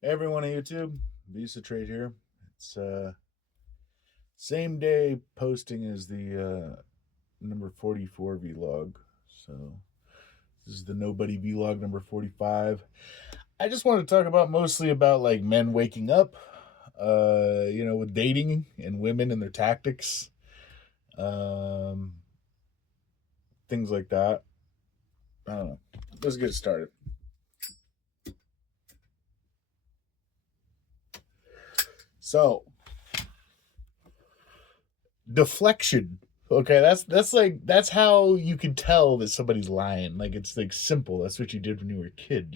Hey everyone on YouTube, Visa Trade here. It's same day posting as the number 44 vlog. So this is the nobody vlog number 45. I just want to talk about mostly about like men waking up, with dating and women and their tactics, um, things like that. I don't know. Let's get started. So deflection. Okay, that's how you can tell that somebody's lying. Like it's like simple. That's what you did when you were a kid.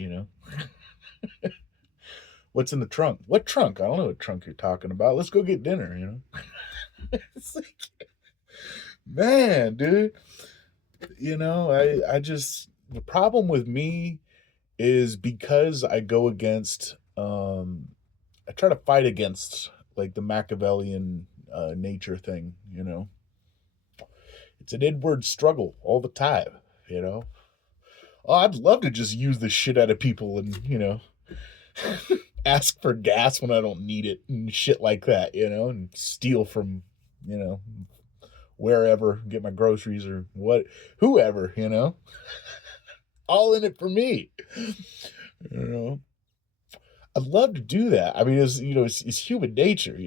What's in the trunk? What trunk? I don't know what trunk you're talking about. Let's go get dinner. It's like, man, dude. I just the problem with me is because I go against I try to fight against like the Machiavellian nature thing. It's an inward struggle all the time. Oh, I'd love to just use the shit out of people and ask for gas when I don't need it and shit like that, and steal from, you know, wherever, get my groceries or whoever. All in it for me. You know. I'd love to do that. I mean, it's human nature.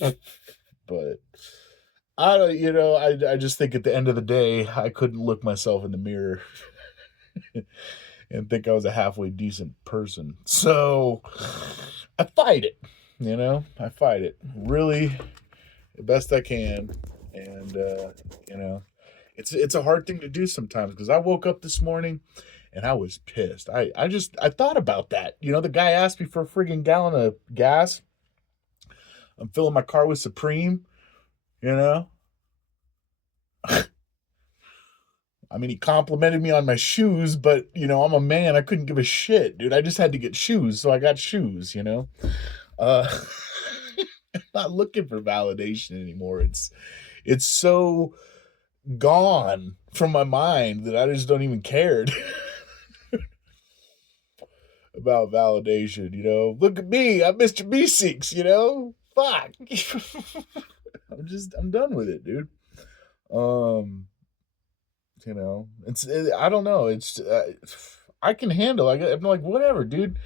But I don't, I just think at the end of the day, I couldn't look myself in the mirror and think I was a halfway decent person. So I fight it. I fight it really the best I can. And, it's a hard thing to do sometimes because I woke up this morning and I was pissed. I thought about that. The guy asked me for a friggin' gallon of gas. I'm filling my car with Supreme, you know? I mean, he complimented me on my shoes, but I'm a man. I couldn't give a shit, dude. I just had to get shoes, so I got shoes. Uh, I'm not looking for validation anymore. It's so gone from my mind that I just don't even care about validation. Look at me, I'm Mr. B6. Fuck. I'm done with it, dude. Um, I don't know. I can handle. I'm like whatever, dude.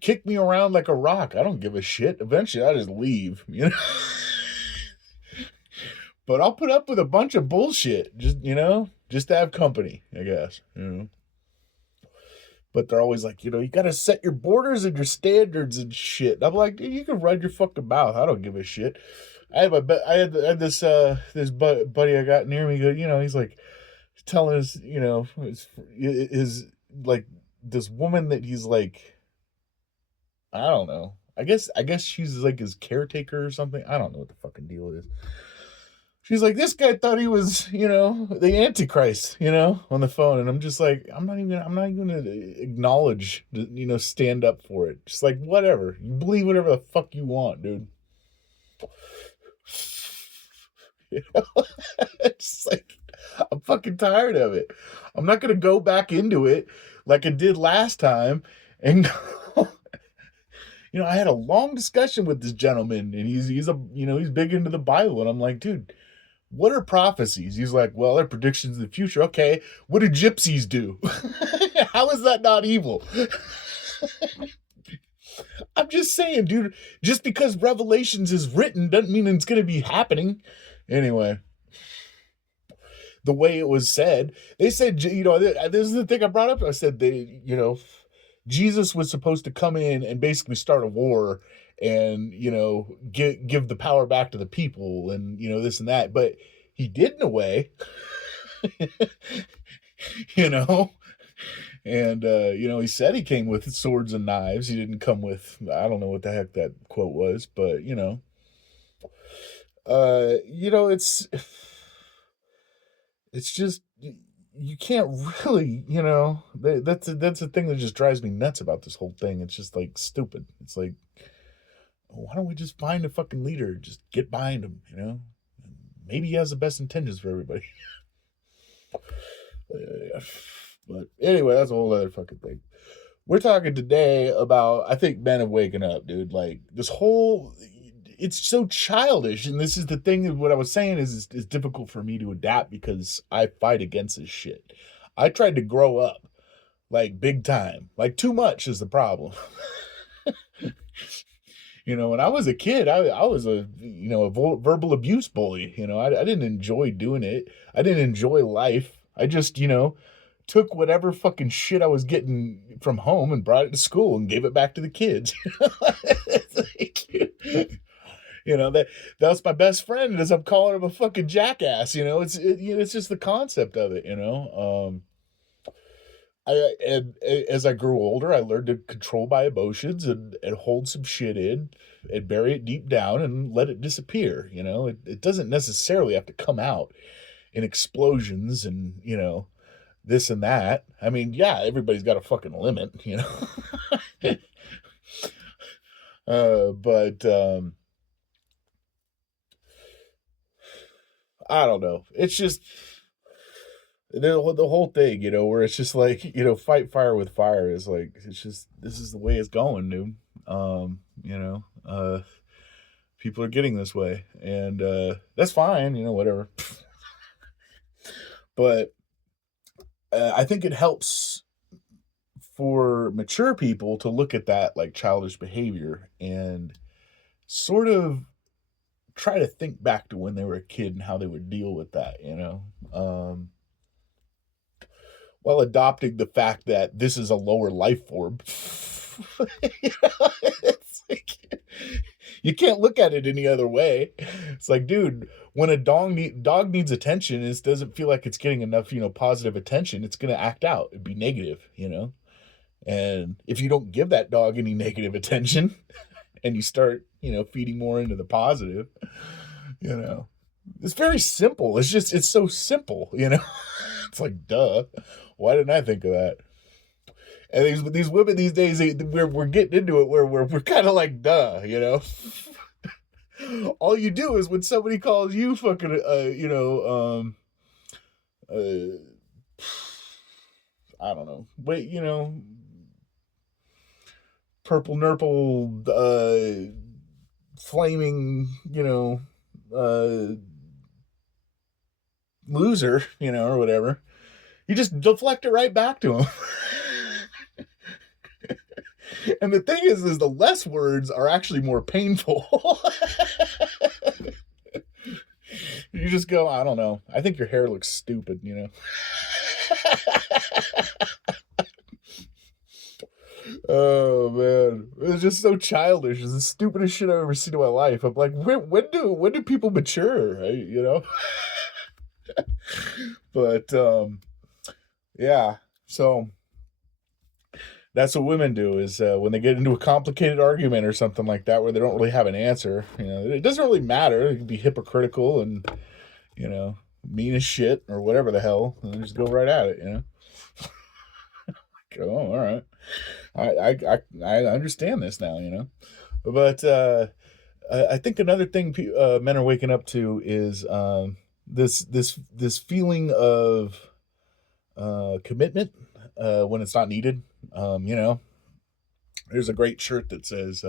Kick me around like a rock. I don't give a shit. Eventually, I just leave. But I'll put up with a bunch of bullshit, just to have company, I guess. But they're always like, you got to set your borders and your standards and shit. And I'm like, dude, you can run your fucking mouth. I don't give a shit. I had this buddy I got near me. He's like telling his like this woman that he's like, I don't know. I guess she's like his caretaker or something. I don't know what the fucking deal is. She's like, this guy thought he was, the Antichrist, on the phone. And I'm just like, I'm not even going to acknowledge, stand up for it. Just like, whatever. You believe whatever the fuck you want, dude. It's like, I'm fucking tired of it. I'm not going to go back into it like I did last time and I had a long discussion with this gentleman and he's big into the Bible. And I'm like, dude, what are prophecies? He's like, well, they're predictions of the future. Okay, what do gypsies do? How is that not evil? I'm just saying, dude, just because Revelations is written doesn't mean it's going to be happening. Anyway, the way it was said, they said, this is the thing I brought up. I said, Jesus was supposed to come in and basically start a war and give the power back to the people and this and that, but he did in a way. you know and he said he came with swords and knives. He didn't come with, I don't know what the heck that quote was, but it's just you can't really, that's the thing that just drives me nuts about this whole thing. It's just like stupid. It's like, why don't we just find a fucking leader, just get behind him? Maybe he has the best intentions for everybody. But anyway, that's a whole other fucking thing. we're talking today about, I think men have waken up, dude. Like this whole, it's so childish. And this is the thing, what I was saying is it's difficult for me to adapt because I fight against this shit. I tried to grow up like big time, like too much is the problem. You know, when I was a kid, I was a, you know, a verbal abuse bully. You know, I didn't enjoy doing it. I didn't enjoy life. I just, you know, took whatever fucking shit I was getting from home and brought it to school and gave it back to the kids. It's like, you know, that was my best friend, as I'm calling him a fucking jackass. You know, you know, it's just the concept of it. You know, and as I grew older, I learned to control my emotions and hold some shit in and bury it deep down and let it disappear. You know, it doesn't necessarily have to come out in explosions and, you know, this and that. I mean, yeah, everybody's got a fucking limit, you know. But I don't know. It's just the whole thing, you know, where it's just like, you know, fight fire with fire is like, it's just, this is the way it's going, dude. You know, people are getting this way, and that's fine, you know, whatever. But I think it helps for mature people to look at that like childish behavior and sort of try to think back to when they were a kid and how they would deal with that, you know, while adopting the fact that this is a lower life form. You know, it's like, you can't look at it any other way. It's like, dude, when a dog needs attention, it doesn't feel like it's getting enough, you know, positive attention, it's going to act out. It'd be negative, you know? And if you don't give that dog any negative attention and you start, you know, feeding more into the positive, you know, it's very simple. It's just, it's so simple, you know? It's like, duh. Why didn't I think of that? And these women these days, we're getting into it where we're kind of like, duh, you know? All you do is when somebody calls you fucking, you know, I don't know. Wait, you know, purple nurple, flaming, you know, loser, you know, or whatever. You just deflect it right back to him. And the thing is the less words are actually more painful. You just go, I don't know. I think your hair looks stupid, you know. Oh man, it's just so childish. It's the stupidest shit I've ever seen in my life. I'm like, when do people mature? Right? You know. But yeah. So that's what women do is when they get into a complicated argument or something like that where they don't really have an answer. You know, it doesn't really matter. It can be hypocritical and, you know, mean as shit or whatever the hell, and just go right at it. You know. Like, oh, all right. I understand this now, you know, but I think another thing men are waking up to is this feeling of commitment when it's not needed. You know, there's a great shirt that says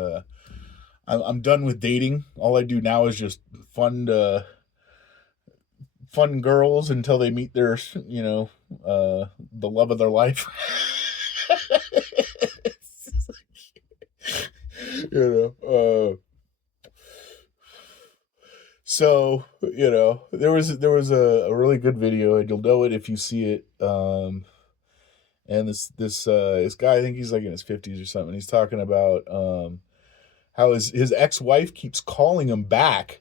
I'm done with dating. All I do now is just fund girls until they meet their, you know, the love of their life. You know, so you know, there was a really good video, and you'll know it if you see it. And this guy, I think he's like in his 50s or something. He's talking about how his ex-wife keeps calling him back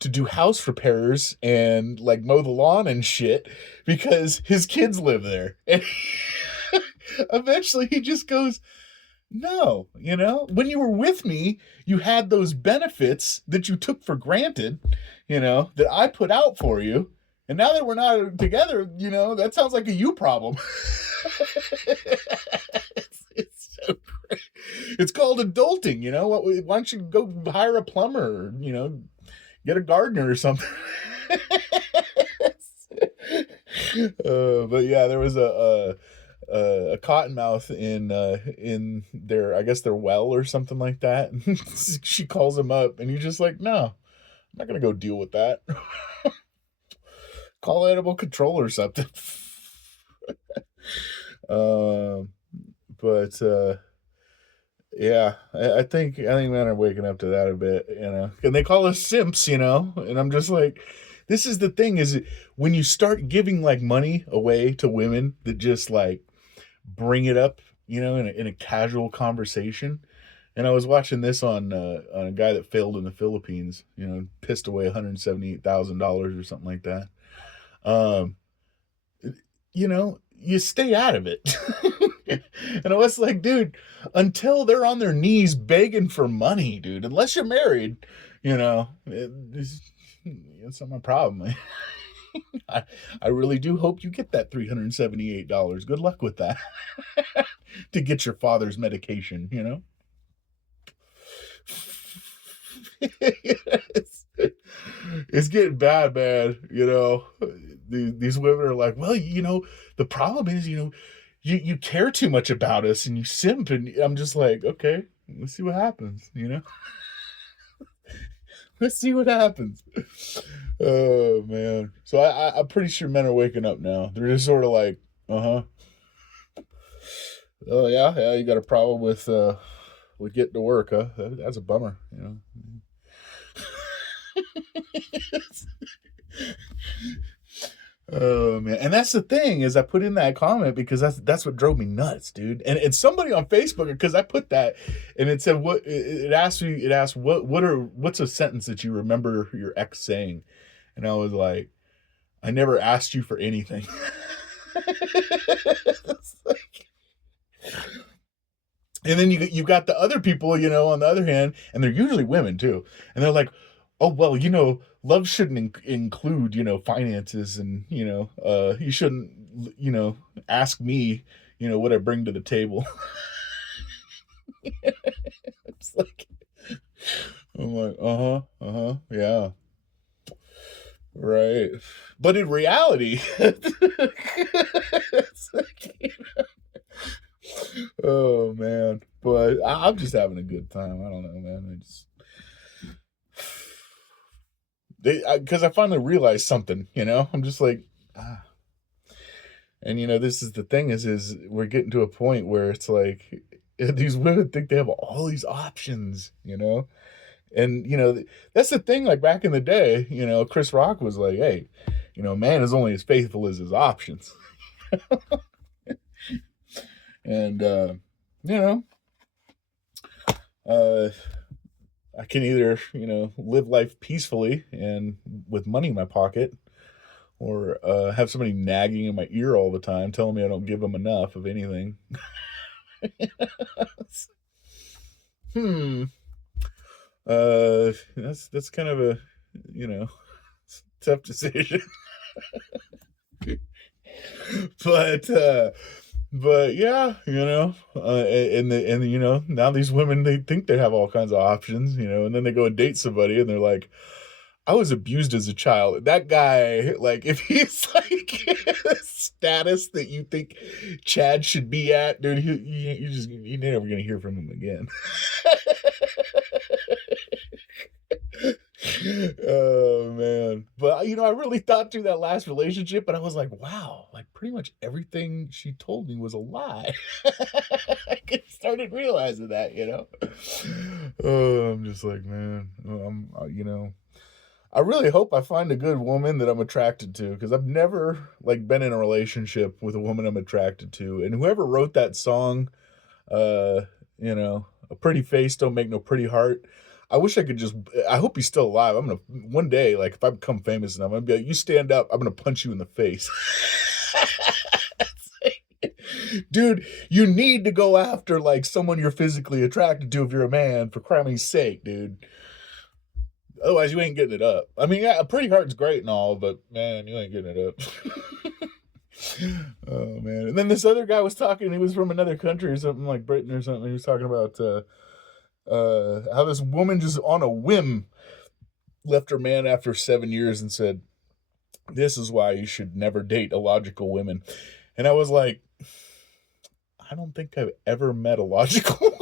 to do house repairs and like mow the lawn and shit because his kids live there. And eventually he just goes, no, you know, when you were with me, you had those benefits that you took for granted, you know, that I put out for you. And now that we're not together, you know, that sounds like a you problem. It's so great. It's called adulting, you know. Why don't you go hire a plumber or, you know, get a gardener or something? But yeah, there was a cottonmouth in their, I guess, their well or something like that. She calls him up, and he's just like, "No, I'm not gonna go deal with that. Call animal control or something." Um, but yeah, I think men are waking up to that a bit, and they call us simps, and I'm just like, this is the thing is when you start giving like money away to women that just like bring it up, in a casual conversation. And I was watching this on a guy that failed in the Philippines, pissed away $178,000 or something like that. Um, you stay out of it. And I was like, dude, until they're on their knees begging for money, dude, unless you're married, it's not my problem. I really do hope you get that $378. Good luck with that. To get your father's medication. It's getting bad, man. These women are like, well, the problem is, you care too much about us and you simp, and I'm just like, okay, let's see what happens. Let's see what happens. Oh man. So I'm pretty sure men are waking up now. They're just sort of like, uh-huh. Oh yeah, you got a problem with getting to work, huh? That's a bummer. Oh man, and that's the thing is I put in that comment because that's what drove me nuts, dude. And somebody on Facebook, because I put that, and it said it asked what's a sentence that you remember your ex saying, and I was like, I never asked you for anything. It's like, and then you got the other people, on the other hand, and they're usually women too, and they're like, oh well, love shouldn't include, finances, and you shouldn't, ask me, what I bring to the table. It's like, I'm like, yeah, right. But in reality, it's like, oh man. But I'm just having a good time. I don't know, man. Because I finally realized something, I'm just like, ah. And this is the thing is we're getting to a point where it's like these women think they have all these options, and that's the thing. Like back in the day, Chris Rock was like, hey, man is only as faithful as his options. And you know, uh, I can either live life peacefully and with money in my pocket, or have somebody nagging in my ear all the time, telling me I don't give them enough of anything. Hmm. That's kind of a tough decision. but yeah, and now these women, they think they have all kinds of options, and then they go and date somebody and they're like, I was abused as a child. That guy, like, if he's like status that you think Chad should be at, dude, you're never gonna hear from him again. Oh man. But I really thought through that last relationship, and I was like, wow, like pretty much everything she told me was a lie. I started realizing that. Oh, I'm just like, man, I really hope I find a good woman that I'm attracted to, because I've never like been in a relationship with a woman I'm attracted to. And whoever wrote that song, a pretty face don't make no pretty heart. I wish I could just. I hope he's still alive. I'm gonna one day, like if I become famous enough, I'm gonna be like, you stand up. I'm gonna punch you in the face. Dude, you need to go after like someone you're physically attracted to if you're a man, for criming's sake, dude. Otherwise, you ain't getting it up. I mean, yeah, a pretty heart's great and all, but man, you ain't getting it up. Oh man! And then this other guy was talking. He was from another country or something, like Britain or something. He was talking about how this woman just on a whim left her man after 7 years and said, "This is why you should never date illogical women." And I was like, I don't think I've ever met a logical woman.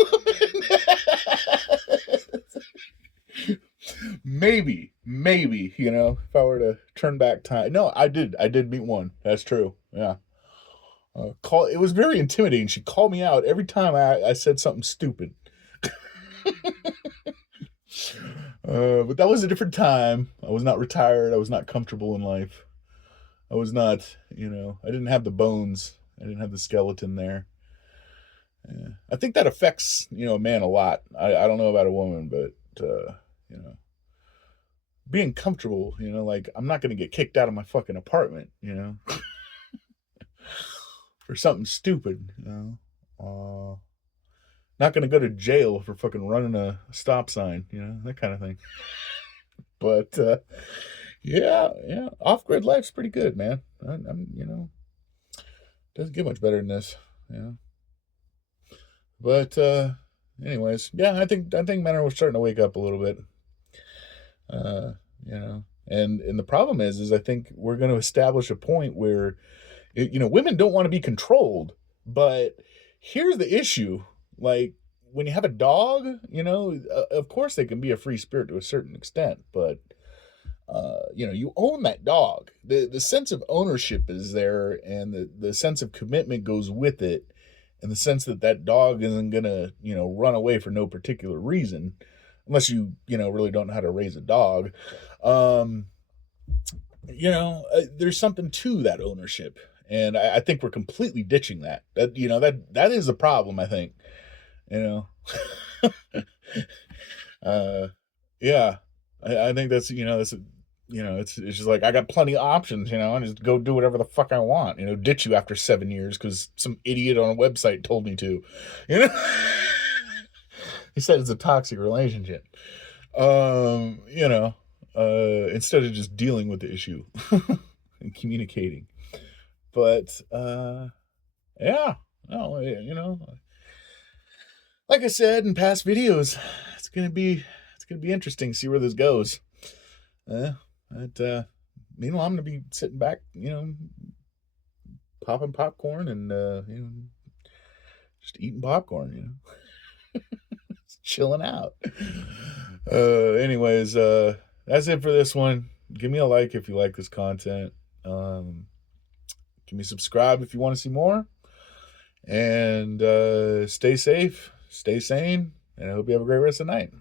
maybe, if I were to turn back time. No, I did meet one. That's true. Yeah. It was very intimidating. She called me out every time I said something stupid. But that was a different time. I was not retired. I was not comfortable in life. I was not, I didn't have the bones. I didn't have the skeleton there. Yeah. I think that affects, a man a lot. I don't know about a woman, but, being comfortable, like I'm not going to get kicked out of my fucking apartment, for something stupid, not going to go to jail for fucking running a stop sign, that kind of thing. But, yeah, off-grid life's pretty good, man. I'm, doesn't get much better than this, But, anyways, yeah, I think men are starting to wake up a little bit. And the problem is I think we're going to establish a point where, women don't want to be controlled, but here's the issue. Like, when you have a dog, of course they can be a free spirit to a certain extent, but, you own that dog. The sense of ownership is there, and the sense of commitment goes with it, in the sense that dog isn't going to, run away for no particular reason, unless you, really don't know how to raise a dog. There's something to that ownership. And I think we're completely ditching that. That is a problem, I think. Yeah. I think that's, it's just like, I got plenty of options, I just go do whatever the fuck I want, ditch you after 7 years because some idiot on a website told me to, He said it's a toxic relationship. Instead of just dealing with the issue and communicating. But, yeah, no, like I said in past videos, it's gonna be interesting to see where this goes. Meanwhile, I'm gonna be sitting back, popping popcorn and just eating popcorn, chilling out. Anyways, that's it for this one. Give me a like if you like this content. Give me subscribe if you want to see more. And stay safe, stay sane, and I hope you have a great rest of the night.